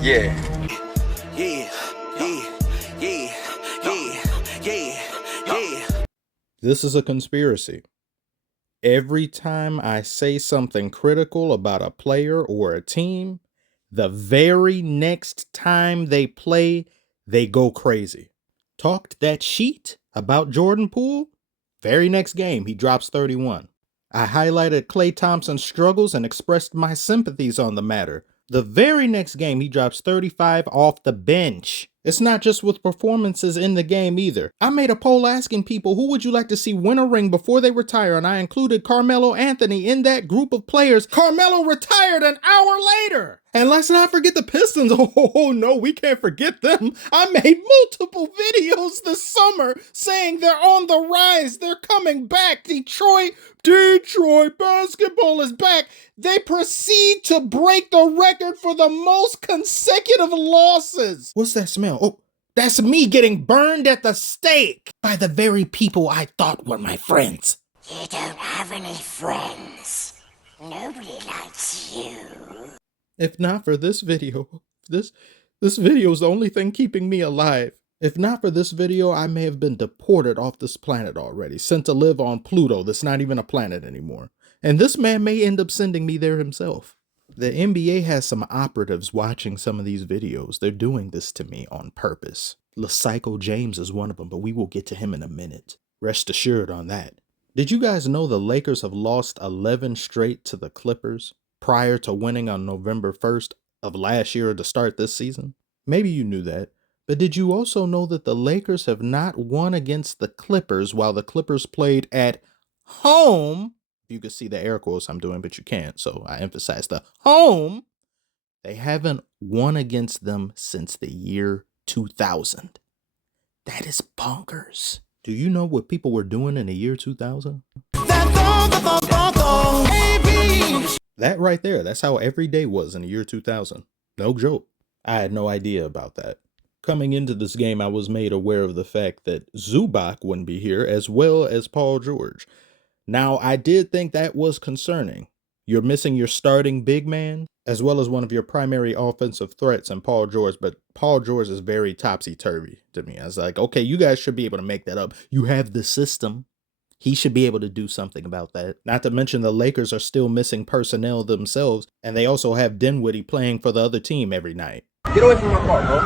Yeah. Yeah, yeah, yeah, yeah, yeah, yeah. This is a conspiracy. Every time I say something critical about a player or a team, the very next time they play, they go crazy. Talked that sheet about Jordan Poole? Very next game, he drops 31. I highlighted Klay Thompson's struggles and expressed my sympathies on the matter. The very next game, he drops 35 off the bench. It's not just with performances in the game either. I made a poll asking people who would you like to see win a ring before they retire, and I included Carmelo Anthony in that group of players. Carmelo retired an hour later. And let's not forget the Pistons. Oh no, we can't forget them. I made multiple videos this summer saying they're on the rise. They're coming back. Detroit basketball is back. They proceed to break the record for the most consecutive losses. What's that smell? Oh, that's me getting burned at the stake by the very people I thought were my friends. You don't have any friends. Nobody likes you. If not for this video, this video is the only thing keeping me alive. If not for this video, I may have been deported off this planet already, sent to live on Pluto that's not even a planet anymore. And this man may end up sending me there himself. The NBA has some operatives watching some of these videos. They're doing this to me on purpose. LePSYCHO James is one of them, but we will get to him in a minute. Rest assured on that. Did you guys know the Lakers have lost 11 straight to the Clippers prior to winning on November 1st of last year to start this season? Maybe you knew that. But did you also know that the Lakers have not won against the Clippers while the Clippers played at home? You can see the air quotes I'm doing, but you can't, so I emphasize the home. They haven't won against them since the year 2000. That is bonkers. Do you know what people were doing in the year 2000? That right there, that's how every day was in the year 2000. No joke. I had no idea about that. Coming into this game, I was made aware of the fact that Zubac wouldn't be here, as well as Paul George. Now, I did think that was concerning. You're missing your starting big man, as well as one of your primary offensive threats in Paul George, but Paul George is very topsy-turvy to me. I was like, okay, you guys should be able to make that up. You have the system. He should be able to do something about that. Not to mention the Lakers are still missing personnel themselves, and they also have Dinwiddie playing for the other team every night. Get away from my car, bro.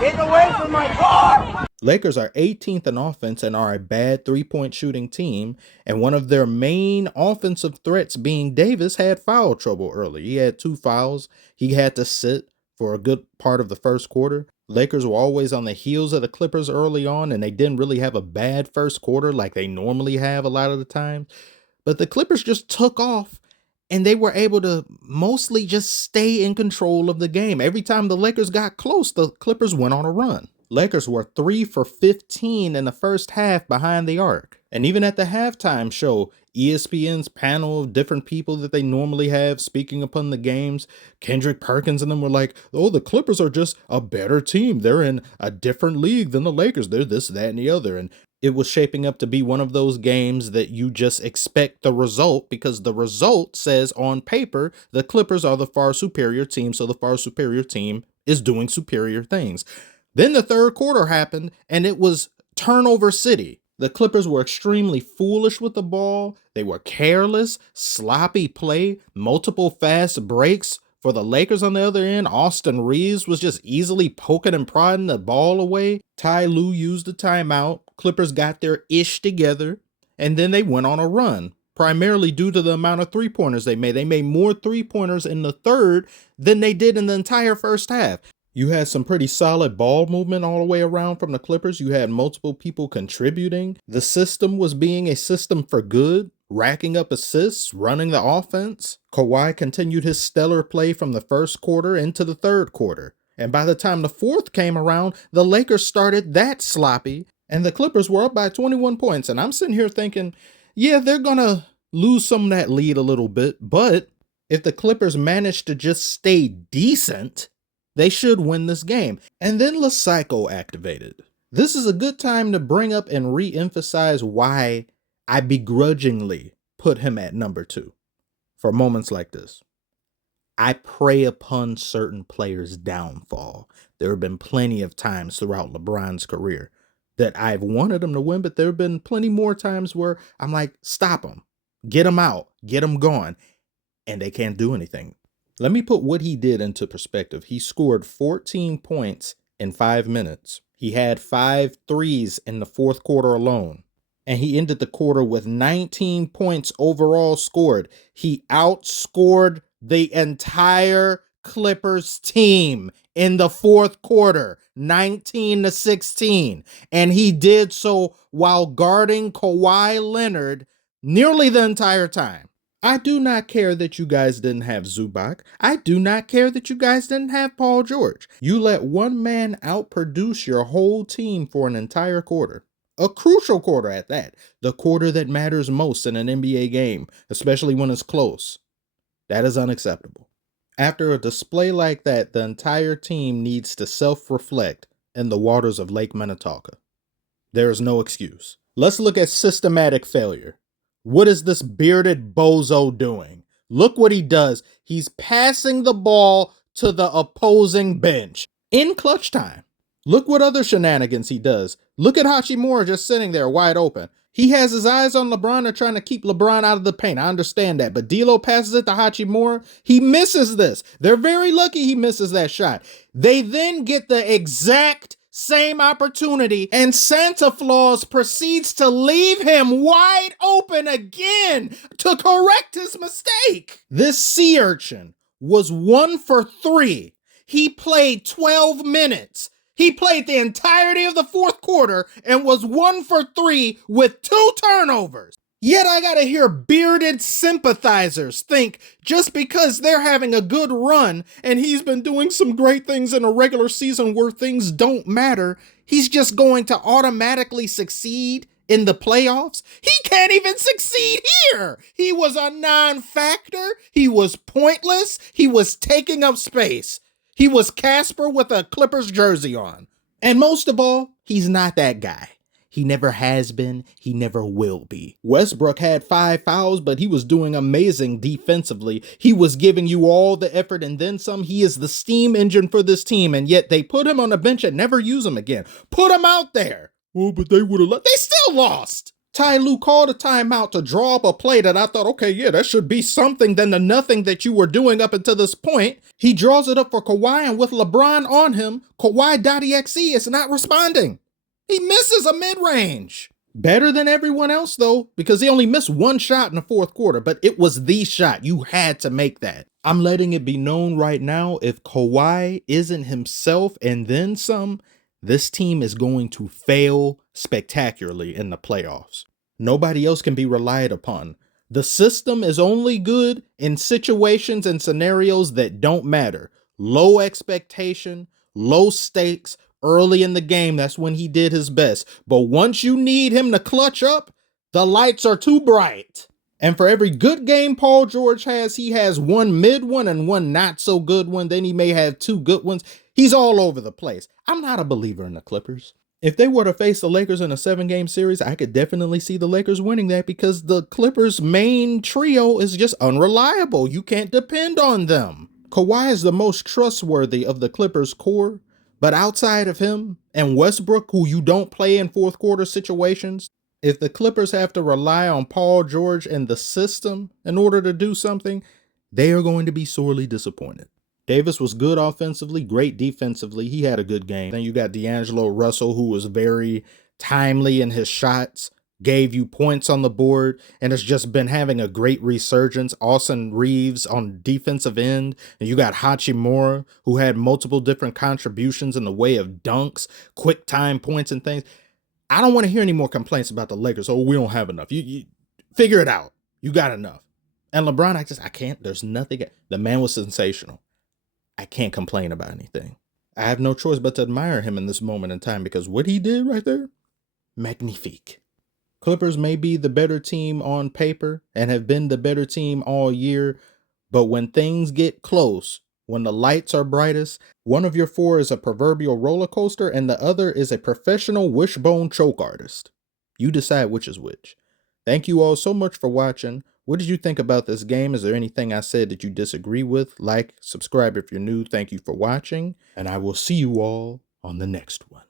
Get away from my car! Lakers are 18th in offense and are a bad three-point shooting team, and one of their main offensive threats being Davis had foul trouble early. He had 2 fouls. He had to sit for a good part of the first quarter. Lakers were always on the heels of the Clippers early on, and they didn't really have a bad first quarter like they normally have a lot of the time. But the Clippers just took off, and they were able to mostly just stay in control of the game. Every time the Lakers got close, the Clippers went on a run. Lakers were 3 for 15 in the first half behind the arc. And even at the halftime show, ESPN's panel of different people that they normally have speaking upon the games, Kendrick Perkins and them were like, oh, the Clippers are just a better team. They're in a different league than the Lakers. They're this, that, and the other. And it was shaping up to be one of those games that you just expect the result because the result says on paper, the Clippers are the far superior team. So the far superior team is doing superior things. Then the third quarter happened and it was turnover city. The Clippers were extremely foolish with the ball. They were careless, sloppy play, multiple fast breaks. For the Lakers on the other end, Austin Reeves was just easily poking and prodding the ball away. Ty Lue used the timeout. Clippers got their ish together, and then they went on a run, primarily due to the amount of three-pointers they made. They made more three-pointers in the third than they did in the entire first half. You had some pretty solid ball movement all the way around from the Clippers. You had multiple people contributing. The system was being a system for good, racking up assists, running the offense. Kawhi continued his stellar play from the first quarter into the third quarter. And by the time the fourth came around, the Lakers started that sloppy, and the Clippers were up by 21 points. And I'm sitting here thinking, yeah, they're going to lose some of that lead a little bit, but if the Clippers manage to just stay decent, they should win this game. And then LePSYCHO activated. This is a good time to bring up and re-emphasize why I begrudgingly put him at number 2 for moments like this. I prey upon certain players' downfall. There have been plenty of times throughout LeBron's career that I've wanted him to win, but there have been plenty more times where I'm like, stop him, get him out, get him gone, and they can't do anything. Let me put what he did into perspective. He scored 14 points in 5 minutes. He had 5 threes in the fourth quarter alone. And he ended the quarter with 19 points overall scored. He outscored the entire Clippers team in the fourth quarter, 19-16. And he did so while guarding Kawhi Leonard nearly the entire time. I do not care that you guys didn't have Zubac. I do not care that you guys didn't have Paul George. You let one man outproduce your whole team for an entire quarter. A crucial quarter at that. The quarter that matters most in an NBA game, especially when it's close. That is unacceptable. After a display like that, the entire team needs to self-reflect in the waters of Lake Minnetonka. There is no excuse. Let's look at systematic failure. What is this bearded bozo doing? Look what he does. He's passing the ball to the opposing bench in clutch time. Look what other shenanigans he does. Look at Hachimura just sitting there wide open. He has his eyes on LeBron. They're trying to keep LeBron out of the paint. I understand that. But D'Lo passes it to Hachimura. He misses this. They're very lucky he misses that shot. They then get the exact same opportunity, and Santa Claus proceeds to leave him wide open again to correct his mistake. This sea urchin was 1 for 3. He played 12 minutes. He played the entirety of the fourth quarter and was 1 for 3 with 2 turnovers. Yet I gotta hear bearded sympathizers think just because they're having a good run and he's been doing some great things in a regular season where things don't matter, he's just going to automatically succeed in the playoffs. He can't even succeed here. He was a non-factor. He was pointless. He was taking up space. He was Casper with a Clippers jersey on. And most of all, he's not that guy. He never has been. He never will be. Westbrook had 5 fouls, but he was doing amazing defensively. He was giving you all the effort and then some. He is the steam engine for this team, and yet they put him on the bench and never use him again. Put him out there. Oh, but they would have lost. They still lost. Ty Lue called a timeout to draw up a play that I thought, okay, yeah, that should be something than the nothing that you were doing up until this point. He draws it up for Kawhi, and with LeBron on him, Kawhi.exe is not responding. He misses a mid-range. Better than everyone else, though, because he only missed 1 shot in the fourth quarter, but it was the shot. You had to make that. I'm letting it be known right now, if Kawhi isn't himself and then some, this team is going to fail spectacularly in the playoffs. Nobody else can be relied upon. The system is only good in situations and scenarios that don't matter. Low expectation, low stakes, early in the game, that's when he did his best. But once you need him to clutch up, the lights are too bright. And for every good game Paul George has, he has 1 mid one and 1 not so good one. Then he may have 2 good ones. He's all over the place. I'm not a believer in the Clippers. If they were to face the Lakers in a 7-game series, I could definitely see the Lakers winning that because the Clippers' main trio is just unreliable. You can't depend on them. Kawhi is the most trustworthy of the Clippers' core, but outside of him and Westbrook, who you don't play in fourth quarter situations, if the Clippers have to rely on Paul George and the system in order to do something, they are going to be sorely disappointed. Davis was good offensively, great defensively. He had a good game. Then you got D'Angelo Russell, who was very timely in his shots, gave you points on the board, and has just been having a great resurgence. Austin Reeves on defensive end. And you got Hachimura, who had multiple different contributions in the way of dunks, quick time points and things. I don't want to hear any more complaints about the Lakers. Oh, we don't have enough. You figure it out. You got enough. And LeBron, I can't. There's nothing. The man was sensational. I can't complain about anything. I have no choice but to admire him in this moment in time because what he did right there, magnifique. Clippers may be the better team on paper and have been the better team all year, but when things get close, when the lights are brightest, one of your 4 is a proverbial roller coaster and the other is a professional wishbone choke artist. You decide which is which. Thank you all so much for watching. What did you think about this game? Is there anything I said that you disagree with? Like, subscribe if you're new. Thank you for watching, and I will see you all on the next one.